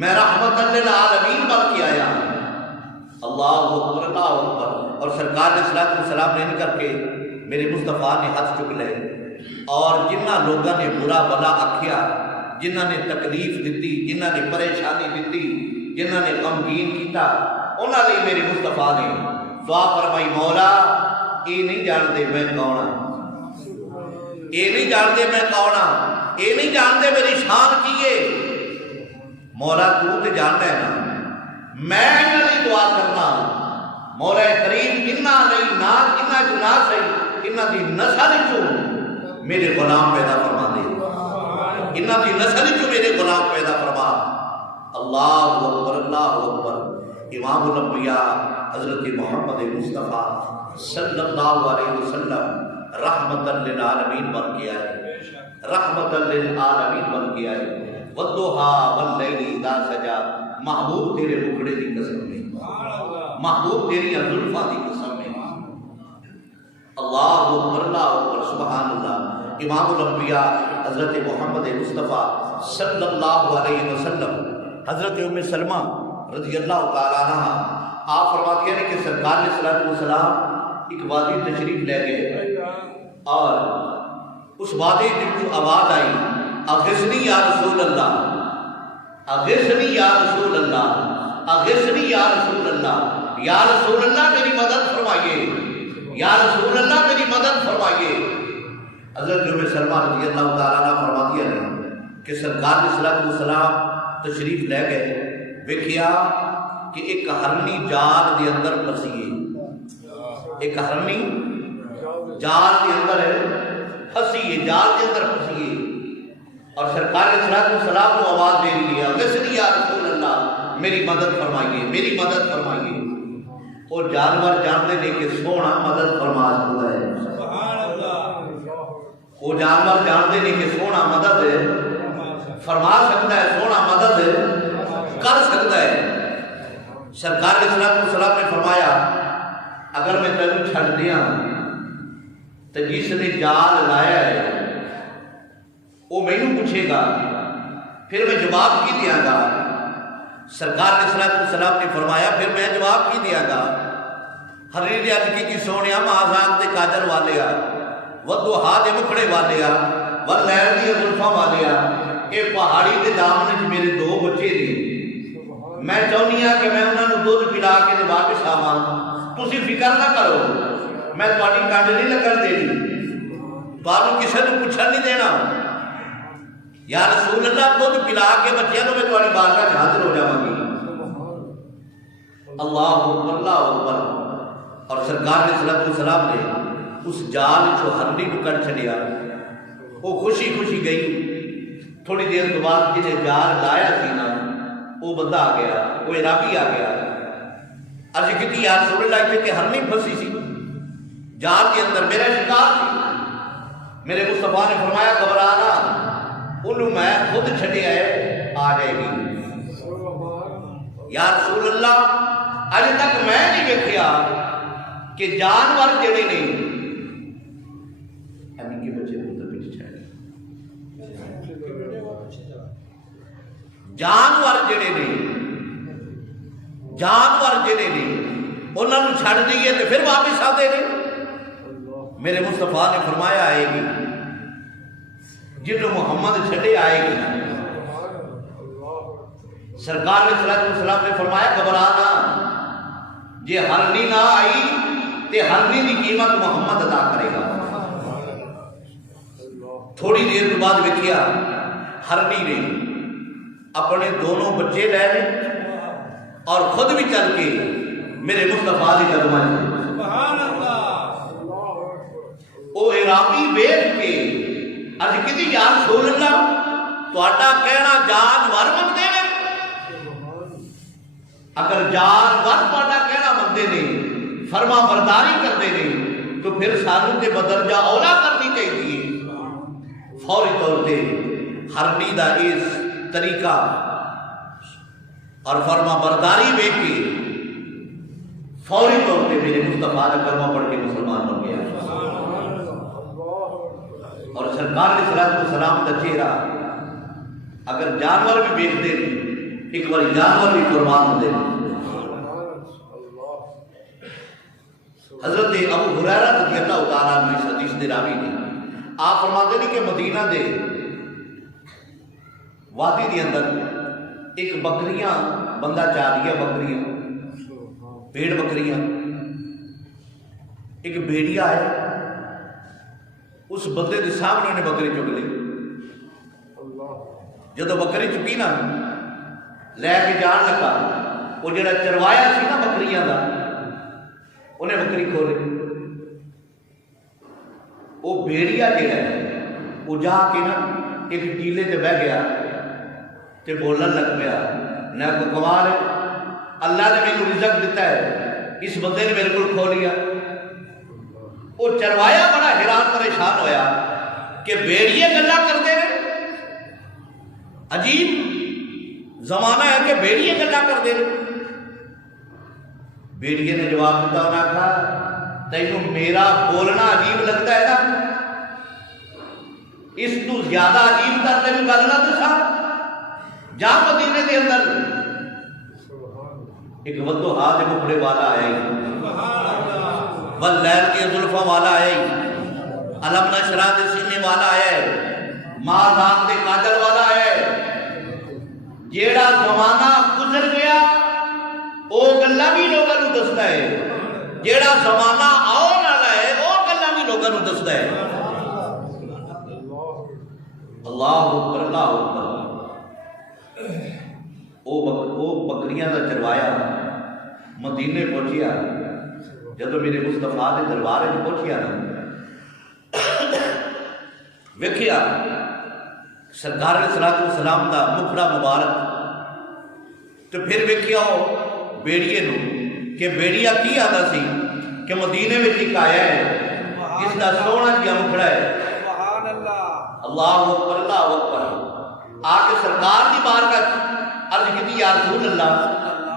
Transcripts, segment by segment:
میں رحمت للعالمین بن کے آیا. اللہ اکبر اللہ اکبر. اور سرکار نے صلی اللہ علیہ وسلم نے ان کر کے میرے مصطفیٰ نے ہاتھ چک لے اور جنہ لوگوں نے برا بلا آکھیا، جنہ نے تکلیف دیتی، جنہ نے پریشانی دیتی، جنہ نے غمگین کیتا، انہاں نے میرے مصطفیٰ نے دعا فرمائی مولا یہ نہیں جانتے میں کون ہاں، یہ نہیں جانتے میں کون ہاں، یہ نہیں جانتے میری شان کی ہے. مولا تو تے جانتا ہے نا، میں انہاں دی دعا کرنا مولا کریم انہاں نہیں نہ انہاں جو نہ صحیح انہاں دی نسل چوں میرے غلام پیدا فرما دے، انہاں دی نسل چوں میرے غلام پیدا فرما. اللہ اکبر اللہ اکبر. امام الانبیاء حضرت محمد مصطفیٰ صلی اللہ علیہ وسلم رحمت للعالمین بن کے آئے، رحمت للعالمین بن کے آئے. والضحیٰ واللیل اذا سجا. محبوب تیرے رکڑے دی قسم میں، محبوب تیری زلفاں دی قسم میں. اللہ اکبر اللہ اکبر سبحان اللہ. امام الانبیاء حضرت محمد مصطفیٰ صلی اللہ علیہ وسلم حضرت ام سلمہ رضی اللہ تعالیٰ عنہ آپ فرماتی ہیں کہ سرکار علیہ الصلوۃ والسلام ایک وادی تشریف لے گئے اور اس وادی کی آواز آئی اغثنی یا رسول اللہ، اغثنی یا رسول اللہ، اغثنی یا رسول اللہ. یا رسول اللہ میری مدد فرمائیے، یا رسول اللہ میری مدد فرمائیے. حضرت ام سلمہ رضی اللہ تعالیٰ عنہ فرماتی ہیں کہ سرکار علیہ الصلوۃ والسلام تشریف لے گئے، ویکھیا کہ ایک ہرنی جال دے اندر پھسی ہے، ایک ہرنی جال دے اندر پھسی ہے، جال دے اندر پھسی ہے. اور سرکار علیہ الصلوۃ والسلام کو آواز دے رہی ہے اغثنی یا رسول اللہ میری مدد فرمائیے، میری مدد فرمائیے. اور جانور جانتے نہیں کہ سونا مدد فرما سکتا ہے، وہ جانور جانتے نہیں کہ سونا مدد فرما سکتا ہے، سونا مدد کر سکتا ہے. سرکار علیہ الصلوۃ والسلام نے فرمایا اگر میں تینوں چھڑ دیا تو جس نے جال لایا ہے وہ مینوں پوچھے گا پھر میں جواب کی دیا گا. سرکار علیہ الصلوۃ والسلام نے فرمایا پھر میں جواب کی دیا گا. ہرنی نے عرض کی سونیا مازان تے کاجل والیا والضحیٰ دے مکھڑے والیا واللیل دی زلفاں والیا. اے پہاڑی دے دامن وچ میرے دو بچے نے، میں چاہنی ہاں کہ میں انہاں نوں دودھ پلا کے واپس آواں. تسی فکر نہ کرو، میں تہاڈی کنڈ نہیں لگن دینی، تانوں کسے نوں پوچھن نہیں دینا. یا رسول اللہ دودھ پلا کے بچیاں نوں میں تہاڈی بارگاہ وچ حاضر ہو جاواں گی. اللہ اکبر اللہ اکبر. اور سرکار علیہ الصلوۃ والسلام نے اس جال چو ہرنی کو کٹ چھڑیا، وہ خوشی خوشی گئی. تھوڑی دیر کے بعد جنہیں جال لایا سی نا وہ بندہ آ گیا، وہ عرابی آ گیا. عرض کی یا رسول اللہ کہ ہرنی پھنسی سی جال کے اندر، میرا شکار سی. میرے مصطفیٰ نے فرمایا گھبرانا، انہوں میں خود چھڑے آئے آ جائے گی. یا رسول اللہ اجے تک میں نہیں دیکھیا کہ جانور جڑے نے کے بچے جانور جڑے نے انہوں نے چھڑ دیئے تو پھر واپس آتے ہیں. میرے مصطفیٰ نے فرمایا آئے گی جنہوں محمد چھڑے آئے گی. سرکار علیہ الصلوۃ والسلام نے فرمایا گھبرانا، جے ہرنی نہ آئی تے ہرنی دی قیمت محمد ادا کرے گا. تھوڑی دیر کے بعد ویکھیا ہرنی نے اپنے دونوں بچے لے لے اور خود بھی چل کے میرے مصطفیٰ دی قدماں سبحان اللہ. او عرابی ویکھ کے عرض کیتی یا رسول اللہ تہاڈا کہنا جانور بندے نے، اگر جانور تہاڈا کہنا بندے نے فرما برداری کرتے نے تو پھر سانوں تے بدرجہ اولا کرنی چاہیے. فوری طور تے ہرنی دا اس طریقہ اور فرما برداری ویکھ کے فوری طور پہ میرے مصطفیٰ نے کلمہ پڑھ کے مسلمان بن گیا. اور سرکار علیہ الصلوۃ والسلام کا چہرہ اگر جانور بھی ویکھتے ہیں ایک بار جانور بھی قربان ہوتے ہیں۔ حضرت ابو ہریرہ رضی اللہ تعالیٰ عنہ اس حدیث دے راوی نے آپ فرماتے ہیں کہ مدینہ دے وادی دے اندر ایک بکریاں بندہ چاریاں بکریاں بھیڑ بکریاں ایک بھیڑیا ہے اس بندے دے سامنے نے بکری چک لی۔ جدو بکری چکی نا لے کے جان لگا وہ جڑا چروایا سی نا بکریاں دا انہیں بکری کھولے وہ بھیڑیا جڑا ہے وہ جا کے نا ایک ٹیلے تے بہ گیا تے بولن لگ پیا نہ کوئی کمال ہے اللہ نے میرے رزق دیتا ہے اس بندے نے میرے کو کھو لیا۔ وہ چروایا بڑا حیران پریشان ہویا کہ بھیڑیے گلا کرتے ہیں عجیب زمانہ ہے کہ بھیڑیے گلا کرتے ہیں۔ بھیڑیے نے جواب دیتا انہاں کہا تینوں میرا بولنا عجیب لگتا ہے نا اس تو زیادہ عجیب تر تینوں گل نہ دسا جا مدینے کے اندر ایک ودوحا دے مکھڑے والا آیا واللیل کی زلفہ والا آیا علم نشرہ دے سینے والا آیا ماذان دے کاجل والا آیا جیڑا زمانہ گزر گیا او گلہ بھی لوگاں نوں دسدا ہے جیڑا زمانہ آن والا ہے او گلہ بھی لوگاں نوں دسدا ہے۔ اللہ اکبر اللہ اکبر۔ او بکریاں دا چروایا مدینے پہنچیا جدو میرے مصطفیٰ دے دربار وچ پہنچیا نا ویکھیا سرکار علیہ الصلوۃ والسلام دا مکھڑا مبارک تو پھر ویکھیا بیڑیے نو کہ بیڑیا کی آتا سی کہ مدینے میں ایک آیا ہے جس کا سونا کیا مکھڑا ہے اللہ اکبر اللہ اکبر آ کے سرکار دی بارگاہ عرض کی یا رسول اللہ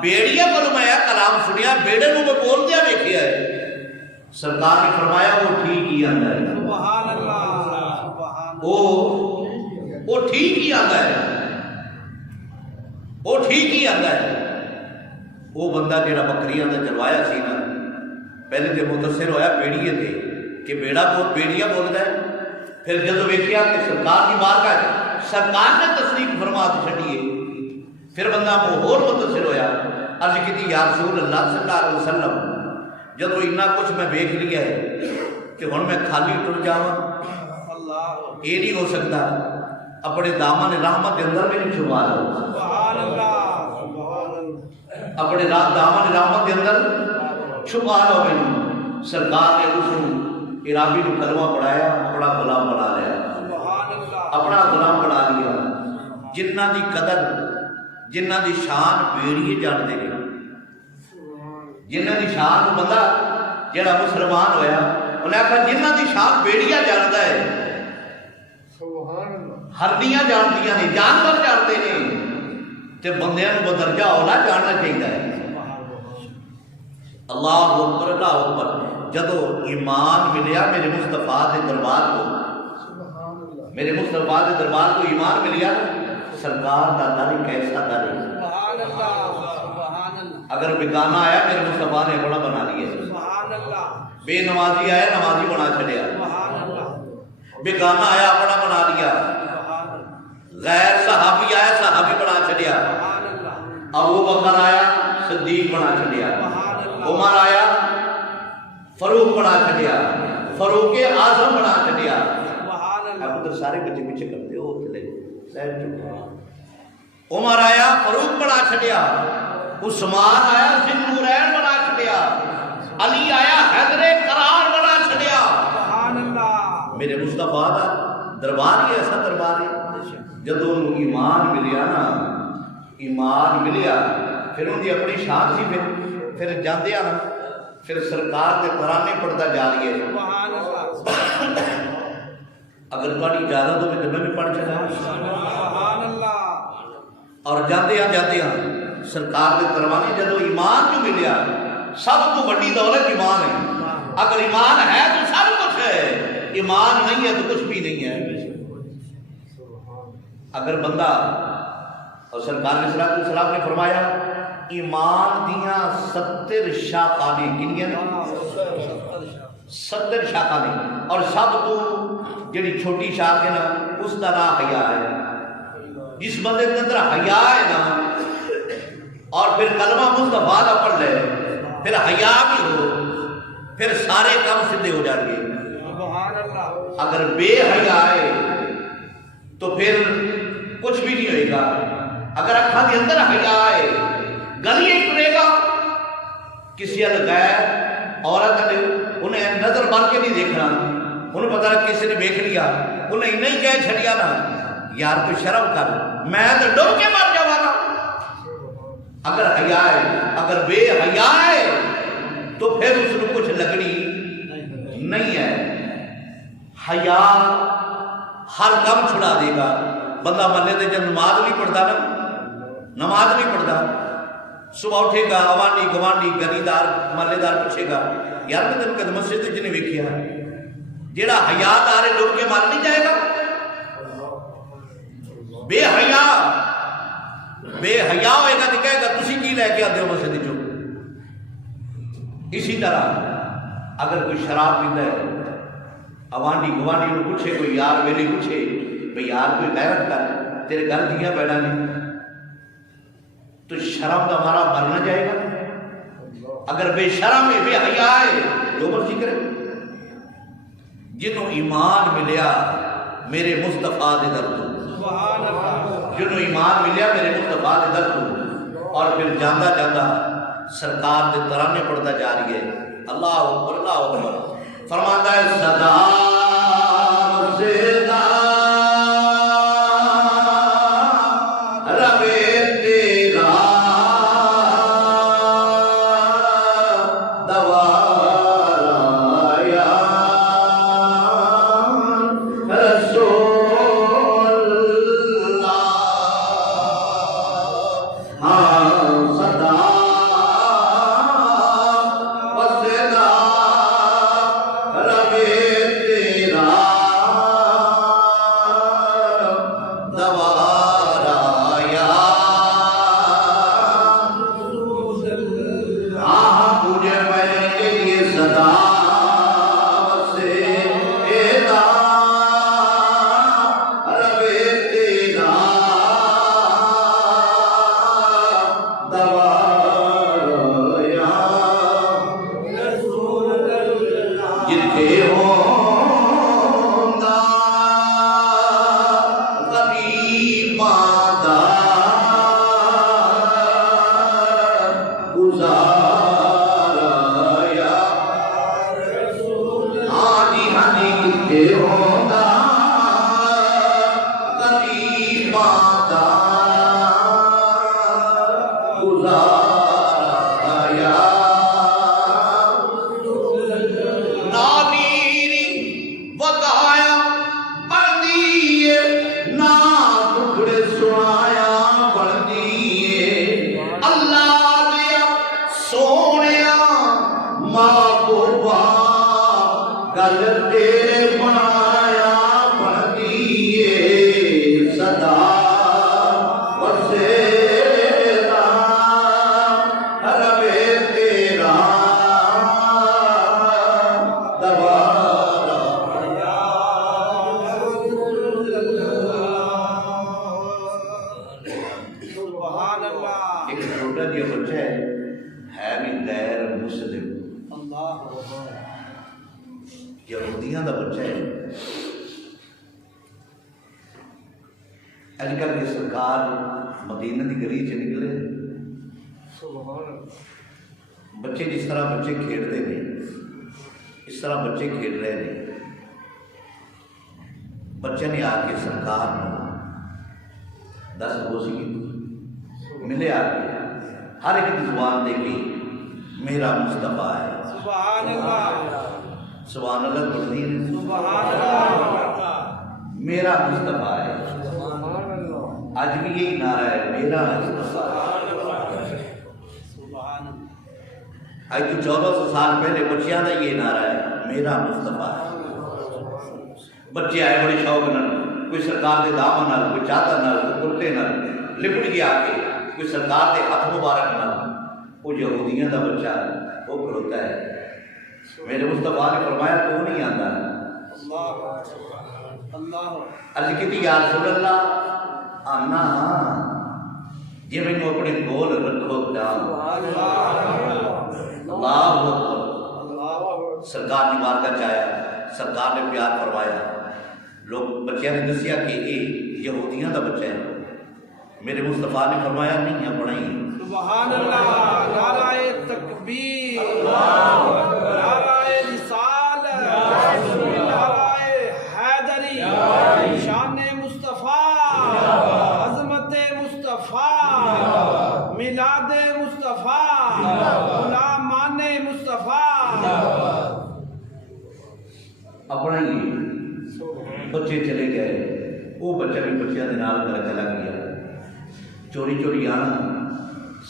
بیڑیا کو میں کلام سنیا بیڑے نو میں بول دیا ویکھیا ہے سرکار نے فرمایا وہ ٹھیک ہی آتا ہے سبحان اللہ وہ ٹھیک ہی آتا ہے وہ ٹھیک ہی آتا ہے۔ وہ بندہ جڑا بکریاں دا چروایا سی نا پہلے تے متاثر ہویا بیڑیے تے کہ بیڑا بہت بیڑیا بولدا ہے پھر جدو ویکھیا کہ سرکار دی بارگاہ سرکار نے تسلیم فرما چھڈیے پھر بندہ ہور متاثر ہویا عرض کیتی یا رسول اللہ صلی اللہ علیہ وسلم جدو اتنا کچھ میں دیکھ لیا ہے کہ ہن میں خالی ٹر جاواں اللہ یہ نہیں ہو سکتا اپنے دامن رحمت کے اندر میری چھپا لو سبحان اللہ اپنے دامن رحمت کے اندر چھپا لو میری۔ سرکار نے اس عرابی نے کلمہ پڑھایا اپنا غلام بنا لیا اپنا غلام بنا لیا۔ جنہ دی قدر جنہ دی شان بیڑیے جانتے ہیں جنہ دی شان بندہ جڑا مسلمان ہویا انہیں کہا جنہ دی شان بیڑیا جانتا ہے ہرنیاں جانتیاں نے جانور جانتے ہیں تے بندیاں نوں بدرجہ اولا جاننا چاہیے۔ اللہ اکبر اللہ اکبر۔ جدو ایمان ملیا میرے مصطفیٰ دے دربار کو میرے مصطفیٰ دے دربار کو ایمان ملیا سرکار دا در کیسا در اگر بیگانہ آیا میرے مصطفیٰ نے بڑا بنا لیا بے نمازی آیا نمازی بنا چھڑیا بیگانہ آیا بڑا بنا لیا غیر صحابی آیا صحابی بنا چھڑیا ابو بکر آیا صدیق بنا چھڑیا عمر آیا فاروق بنا چھڑیا فاروق اعظم بنا چھڑیا۔ اب تو سارے بچے پیچھے کرتے ہو عمر آیا فاروق بنا چھڑیا عثمان آیا ذوالنورین بنا چھڑیا علی آیا حیدر قرار بنا چھڑیا۔ میرے مصطفیٰ دا دربار ہی ایسا دربار ہے جدو انہوں ایمان ملیا نا ایمان ملیا پھر ان کی اپنی شان سی پھر جاندے نا پھر سرکار دے ترانے پڑھتا جا رہی ہے۔ اگر تھوڑی اجازت ہو تو میں بھی پڑھ چلا اور جاندے سرکار دے ترانے جدو ایمان جو ملیا سب تو بڑی دولت ایمان ہے۔ اگر ایمان ہے تو سب کچھ ہے ایمان نہیں ہے تو کچھ بھی نہیں ہے۔ اگر بندہ اور سرکار علیہ السلام نے فرمایا ایمان دیاں 70 شاخاں نے، کنیاں نے 70 شاخاں نے، اور سب تو جڑی چھوٹی شاخ ہے نا اس کا نام حیا ہے. جس بندے کے اندر حیا ہے نا اور پھر کلمہ مصطفیٰ کا پڑھ لے، پھر حیا بھی ہو، پھر سارے کام سیدھے ہو جائیں گے. اگر بے حیا ہے تو پھر کچھ بھی نہیں ہوئے گا. اگر اکھاں کے اندر حیا ہے گلیاں ٹرے گا، کسی غیر عورت نے انہیں نظر مار کے نہیں دیکھنا، انہیں پتا کسی نے دیکھ لیا انہیں نہیں کہہ چھڑیا نا یار تو شرم کر میں تو ڈوب کے مر جاؤں گا. اگر حیا ہے، اگر بے حیا ہے تو پھر اس کو کچھ لگنی نہیں ہے. حیا ہر کم چھڑا دے گا. بندہ محلے دے جب نماز نہیں پڑھتا نا، نماز نہیں پڑھتا، صبح اٹھے گا آوانڈی گوانڈی گلی دار محلے دار پوچھے گا یار میں تینوں کدی مسجد وچ نہیں ویکھیا. جیڑا حیا دار لوگ کے مار نہیں جائے گا. بے حیا ہوئے گا تو کہے گا تسی کی لے کے آتے ہو مسجد چوں. اسی طرح اگر کوئی شراب پیتا ہے آوانڈی گوانڈی کو پوچھے، کوئی یار ویلی پوچھے بھئی یار کوئی غیرت کر تیرے گھر دیا بیٹھا نہیں، تو شرم کا مارا مر نہ جائے گا. اگر بے شرم ہے بے حیا ہے جو مرضی کرے. جنہوں ایمان ملیا میرے مصطفیٰ دے در تو، جنہوں ایمان ملیا میرے مصطفیٰ دے در تو، اور پھر جاندہ جاندہ سرکار دے ترانے پڑھتا جا رہی ہے. اللہ اکبر اللہ اکبر. فرماتا ہے صدا صدا یہودیاں دا بچہ ہے. اج کل کی سرکار مدینہ کی گلی چ نکلے بچے جس طرح بچے کھیلتے ہیں اس طرح بچے کھیل رہے ہیں. بچے نے آ کے سرکار دس گوشی ملے آ کے ہر ایک کی زبان دیکھی میرا مصطفیٰ ہے. سبحان اللہ سبحان اللہ پڑھتی ہے. میرا مصطفیٰ ہے. آج بھی یہی نعرہ ہے میرا مصطفیٰ. آج تو 1400 سال پہلے بچیاں کا یہ نعرہ ہے میرا مصطفیٰ ہے. بچے آئے بڑے شوق نال، کوئی سرکار کے دامن نال، کوئی چادر نال، کوئی کرتے نال. لپٹ گیا کہ کوئی سرکار دے ہاتھ مبارک نہ وہ یہودیاں دا بچہ وہ کھلوتا ہے. میرے مصطفیٰ نے فرمایا تو نہیں آتا. عرض کی یا رسول اللہ آنا ہاں جی میں اپنے کول رکھو اللہ اکبر. سرکار نے بارگاہ چایا, سرکار نے پیار فرمایا. لوگ بچیاں نے دسیا کہ یہ یہودیاں دا بچہ ہے. میرے مصطفیٰ نے فرمایا نہیں اپنا ہی. سبحان اللہ. نعرہ تکبیر, نعرہ رسالت, نعرہ حیدری, شان مصطفیٰ, عظمت مصطفیٰ, میلاد مصطفیٰ, غلامان مصطفیٰ. اپنا ہی بچے چلے گئے. وہ بچہ بھی بچیاں دے نال میرا چلا گیا. چوری چوری آنا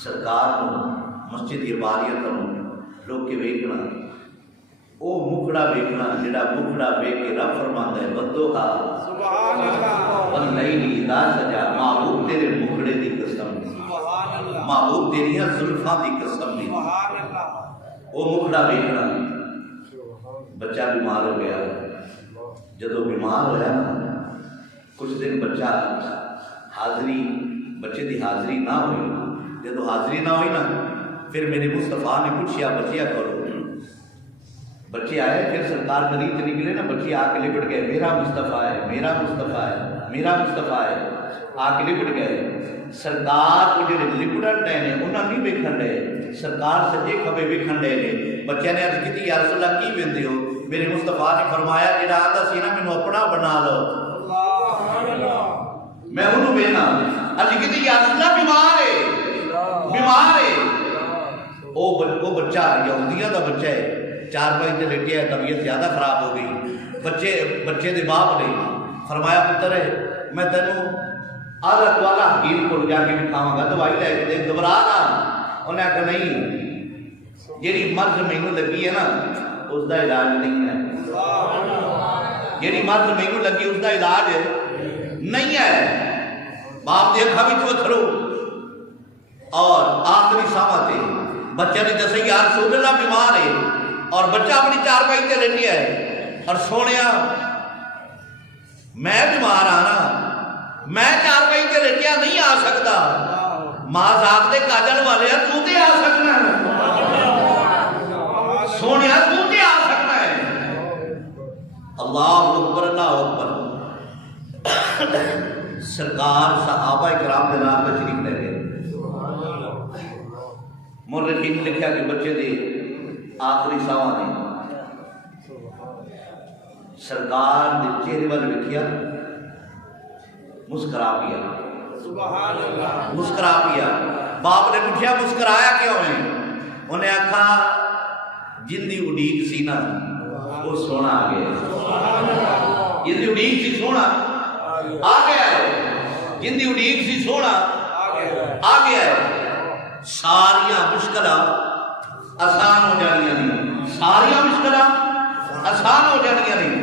سرکار کو مسجد کی باریاں کروں لوگ کے ویکنا. وہ مکڑا ویکنا جڑا مکڑا ویک کے رب فرماندا ہے بدوہا سبحان اللہ. واللیل اذا سجا. محبوب تیرے مکڑے دی قسم, سبحان اللہ. محبوب تیریاں زلفاں دی قسم. سبحان اللہ. وہ مکڑا ویکنا. بچہ بیمار ہو گیا. جدو بیمار ہویا نا کچھ دن بچہ حاضری بچے دی حاضری نہ ہوئی. جدو حاضری نہ ہوئی نا پھر میرے مصطفیٰ نے پوچھیا بچیا کرو. بچے آئے پھر سرکار قریب سے نکلے نا بچے آ کے لپٹ گئے میرا مصطفیٰ ہے میرا مصطفیٰ ہے میرا مصطفیٰ ہے. آ کے لپٹ گئے. سرکار کو جڑے لپٹن ڈے نے انہاں نہیں ویکھن ڈے, سرکار سجے کھبے ویکھن ڈے نے. بچے نے عرض کی یا رسول اللہ کی ویندے ہو. میرے مصطفیٰ نے فرمایا جڑا آندا سی نا مینوں اپنا بنا لو میں انہوں وینا. عرض کی یا رسول اللہ بیمار ہے بیمار ہے. وہ بچہ یہودیاں دا بچہ ہے. 4 بھائی تے لیٹیا ہے. طبیعت زیادہ خراب ہو گئی. بچے دے باپ نے فرمایا پتر ہے میں تینوں آدھا کوالا حکیم کو جا کے دکھاواں گا دوائی لے کے دے گھبرا نہ. انہیں کہا نہیں جیڑی مرض مینوں لگی ہے نا اس دا علاج نہیں ہے. جیڑی مرض مینوں لگی اس دا علاج نہیں ہے. باپ دے اکھاں وچوں اتھرو اور آخری ساواں تے بچہ نے دسیا یا رسول اللہ بیمار ہے اور بچہ اپنی 4 بھائی تے لیٹیا ہے. اور سونیا میں بیمار آنا میں 4 بھائی تے لیٹیا نہیں آ سکتا. ماں ذات دے کاجل والے تو تے آ سکنا ہے. سونیا تو تے آ سکنا ہے. اللہ اکبر اللہ اکبر. سرکار صحابہ کرام دے نال تشریف لے گئے. مورخین نے لکھا کہ بچے دے آخری ساواں نے سرکار دے چہرے وال ویکھیا مسکرا پیا. سبحان اللہ. مسکرا پیا. باپ نے پوچھا مسکرایا کیوں ہے؟ انہیں آکھا جن دی اڈیق سی نا وہ سونا آ گیا. جن دی اڈیق سی سونا آ گیا ہے. جن دی اڈیق سی سونا آ گیا ہے. ساریاں مشکلاں آسان ہو جانیاں نہیں. ساریاں مشکلاں آسان ہو جانیاں نہیں.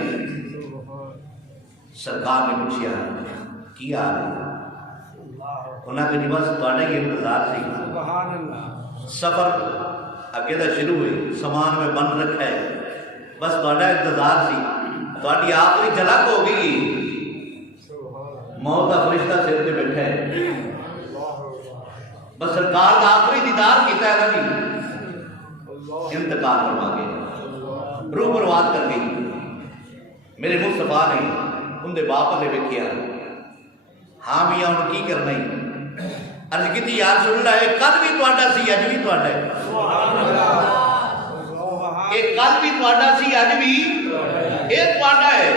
سرکار نے پوچھا کی حال ہے؟ انہاں کے بس تہاڈا ہی انتظار سی. سبحان اللہ. سفر اگے دا شروع ہوئی سامان میں بن رکھا ہے بس تہاڈا انتظار سی. تہاڈی آخری جھلک ہو گئی. موت دا فرشتہ سر تے بیٹھا ہے. بس سرکار دا آخری دیدار کیتا ہے نا جی انتقال فرما کے روح پرواز کر گئی. میرے مصطفیٰ نے ان دے باپ نے ویکھیا ہاں میاں انہوں کی کرنا ہی. عرض کی یا رسول اللہ ایک کل بھی تہاڈا سی اج بھی تہاڈا ہے. ایک کل بھی تہاڈا سی اج بھی یہ تہاڈا ہے.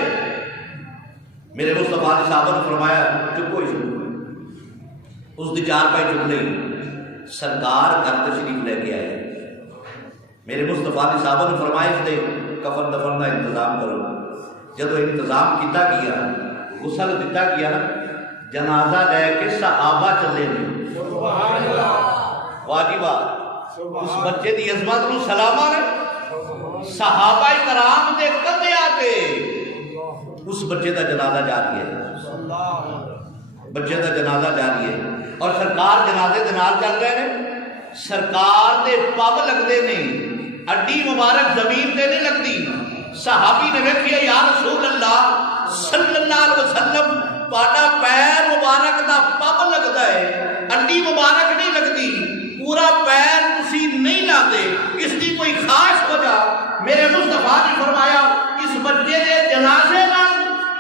میرے مصطفیٰ نے صحابہ نے فرمایا چکو ہی چکو. اس دی 4 پائی چک لئی. سرکار گھر تشریف لے کے آئے. میرے مصطفیٰ نے صحابہ نے فرمایا اس دے کفن دفن کا انتظام کرو. جدو انتظام کیتا گیا غسل دیتا گیا جنازہ لے کے صحابہ چلے نے. واجبہ اس بچے دی عظمت نو سلامہ نے صحابہ کرام دے کندھیاں تے اس بچے دا جنازہ جا رہی ہے. بچے کا جنازہ جاری ہے اور سرکار جنازے دے نال چل رہے ہیں، سرکار دے پگ لگتے نہیں، اڈی مبارک زمین تے نہیں لگتی۔ صحابی نے ویکھیا یا رسول اللہ صلی اللہ علیہ وسلم تہاڈا پیر مبارک دا پگ لگتا ہے، اڈی مبارک نہیں لگتی، پورا پیر تسی نہیں لاتے، اس کی کوئی خاص وجہ؟ میرے مصطفیٰ نے فرمایا اس بچے دے جنازے نال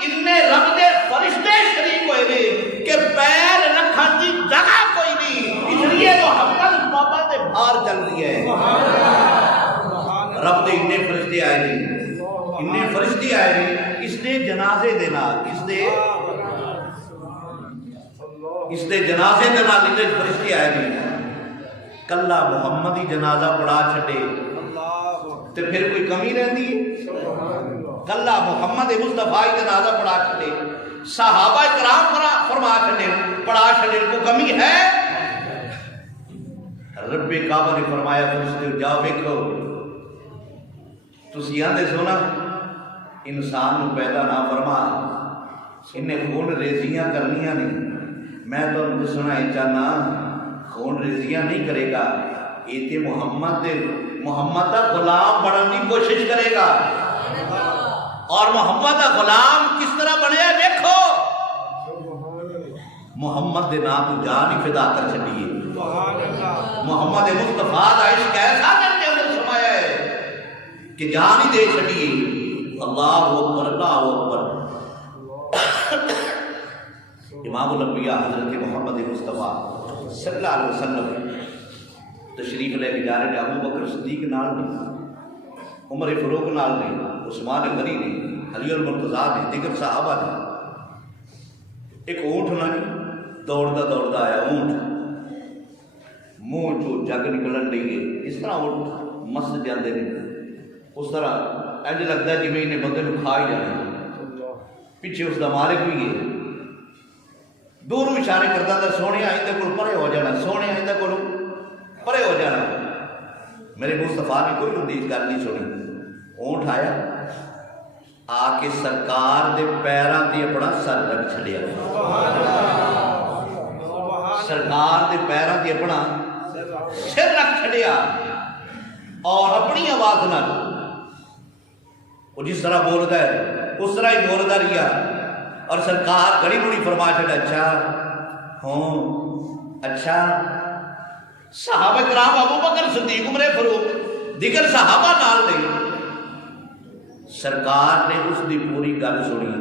اننے رب دے فرشتے شریک ہوئے نے کہ پیر رکھن دی جگہ کوئی نہیں، اس لیے محمد بابا دے باہر چل رہی ہے۔ رب دے اننے فرشتے آئے نے، اننے فرشتے آئے نے اس دے جنازے دے نال، اس دے جنازے دے نال اننے فرشتے آئے نے۔ کلا محمد ہی جنازہ پڑھا چھڈے تے پھر کوئی کمی رہندی ہے؟ کلا محمد مصطفیٰ جنازہ پڑھا چھڈے، صحابہ کرام فرما چھڈے، پڑھا چھڈے، کو کمی ہے؟ رب کعبہ نے فرمایا فرشتے جاؤ ویکھو، تسی آندے سو نا انسان نو پیدا نہ فرما، انہیں خون ریزیاں کرنیاں نہیں، میں تو دسنا ہے چاہنا خون ریزیاں نہیں کرے گا، یہ تے محمد دا غلام بننے کی کوشش کرے گا۔ اور محمد دا غلام کس طرح بنیا دیکھو، محمد دے نام تو جان ہی فدا کر چھڈیے، محمد مصطفیٰ دا عشق ایسا کرتے اندر سمایا ہے کہ جان ہی دے چھڈیے۔ اللہ اکبر، اللہ اکبر۔ امام الانبیاء حضرت محمد مصطفیٰ صلی اللہ علیہ وسلم تشریف لے کے جا رہے ہیں، ابو بکر صدیق نال نے، عمر فاروق نال نے، عثمان غنی نے، علی المرتضیٰ نے، دیگر صحابہ نے۔ ایک اونٹ نہ دوڑتا آیا، اونٹ منہ چو جگ نکلن لگی، اس طرح اونٹ مست جاندے نے، اس طرح انج لگتا ہے جی انہیں بندے کو کھا ہی جانا، پیچھے اس کا مالک بھی ہے، دوروں اشارے کرتا تھا سونے آئندہ کو پرے ہو جانا، سونے آئندہ کو پرے ہو جانا۔ میرے مصطفیٰ نے کوئی اندیز گل نہیں سنی، اونٹ آیا آ کے سرکار دے پیراں تے اپنا سر رکھ چھڑیا، سرکار دے پیراں تے اپنا سر رکھ چھڑیا اور اپنی آواز نال وہ جس طرح بولتا ہے اس طرح ہی بولتا رہیا، اور سرکار گھڑی بڑی فرما چھڑا، اچھا ہوں اچھا۔ صحابہ کرام ابو بکر صدیق، عمر فاروق، دیگر صحابہ نال نے، سرکار نے اس دی پوری گل سنی،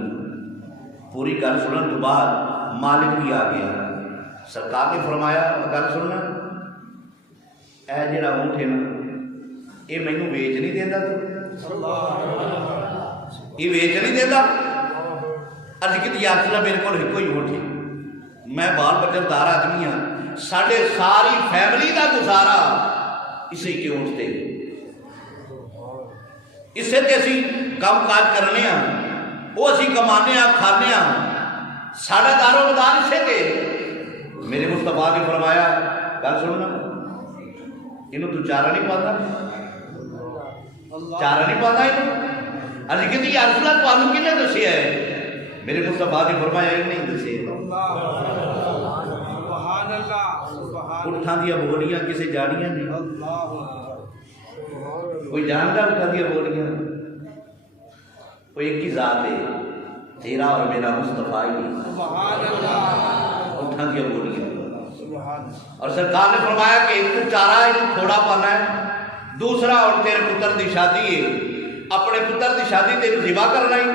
پوری گل سنن تو بعد مالک بھی آ گیا، سرکار نے فرمایا گل سننا، اے جڑا اونٹ ہے نا یہ مینوں ویچ نہیں دیندا، تو یہ ویچ نہیں دیندا؟ عرض کی یا رسول اللہ میرے کو ایک ہی اونٹ ہے، میں بال بچہ دار آدمی ہاں، ساڈے ساری فیملی دا گزارا اسی کے اونٹ تے، اسے تے اسی کام کاج کرنے ہاں، وہ اسی کمانے ہاں کھانے ہاں، ساڈا دار و مدار اسے تے۔ میرے مصطفیٰ نے فرمایا گل سننا، انہوں تو چارہ نہیں پاتا، چارہ نہیں پاتا انہوں؟ عرض کی یا رسول اللہ تمہیں کنے دسیا ہے؟ میرے مصطفیٰ نے فرمایا ہی نہیں دسے، اٹھاں دیا بولیاں کسے جانیاں نہیں، کوئی جانتا اٹھاں دیا بولیاں؟ کوئی ایک ہی ذات ہے، تیرا اور میرا مصطفیٰ ہی، اٹھاں دیا بولیاں۔ اور سرکار نے فرمایا کہ ایک چارہ ایک تھوڑا پانا ہے، دوسرا اور تیرے پتر دی شادی ہے، اپنے پتر دی شادی تیرے ذبح کرنا ہی۔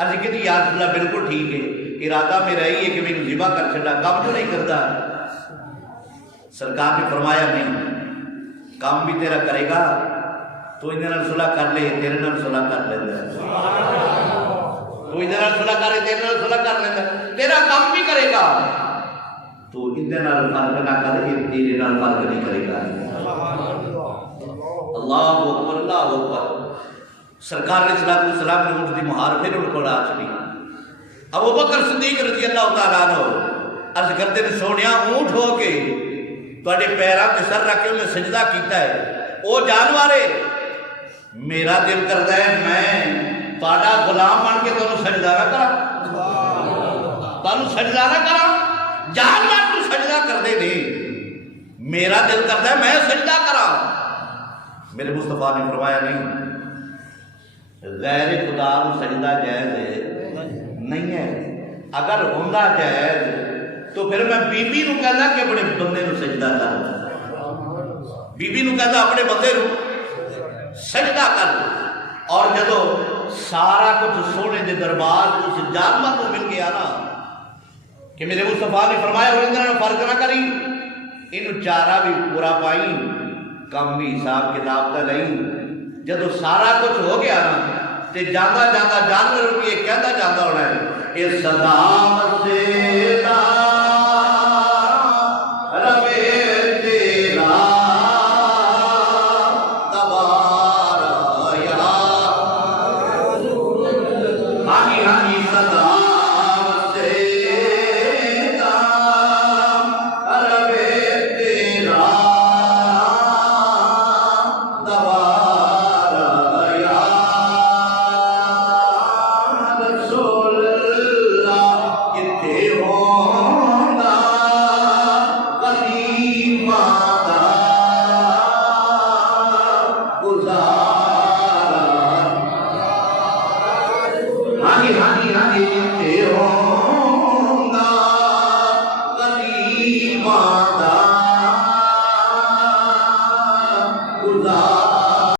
عرض کی یا رسول اللہ بالکل ٹھیک ہے، ارادہ میرا ہی ہے کہ میں ذبح کر چھڑا، کام تو نہیں کرتا۔ سرکار نے فرمایا نہیں، کام بھی تیرا کرے گا تو ادھر نال صلح کر لے، تیرے نال صلح کر لیتا ہے، تو ادھر نال صلح کرے تیرے نال صلح کر لیتا ہے، تیرا کام بھی کرے گا تو ادھر نال فرق نہ کرے، تیرے نال فرق نہیں کرے گا۔ اللہ اکبر، اللہ اکبر۔ سرکار علیہ السلام نے اونٹ دی مہار پھر ان کو آ چکی۔ ابو بکر صدیق رضی اللہ تعالیٰ عنہ عرض کرتے ہیں سونیا اونٹ ہو کے تواڈے پیراں تے سر رکھ کے انہیں سجدہ کیتا ہے، او جانورے میرا دل کرتا ہے میں تواڈا غلام بن کے تانوں سجدہ نہ کراں۔ تانوں سجدہ نہ کرا، جانور تو سجدہ کردے نے، میرا دل کرتا ہے میں سجدہ کرا۔ میرے مصطفیٰ نے فرمایا نہیں، غیر خدا کو سجدہ جائز نہیں ہے، اگر ہوندہ جائز تو پھر میں بی بی نو کہنا کہ اپنے بندے نو سجدہ کر، بی بی نو کہنا اپنے بندے نو سجدہ کر۔ اور جدو سارا کچھ سونے دے دربار اس جانور کو مل گیا نا کہ میرے مصطفیٰ نے فرمایا اور فرق نہ کری، ان چارہ بھی پورا پائی، کم بھی حساب کتاب کا نہیں۔ جدو سارا کچھ ہو گیا نا تے جانا جانا جانور بھی یہ کہتا جاتا ہونا ہے، اے صدا سے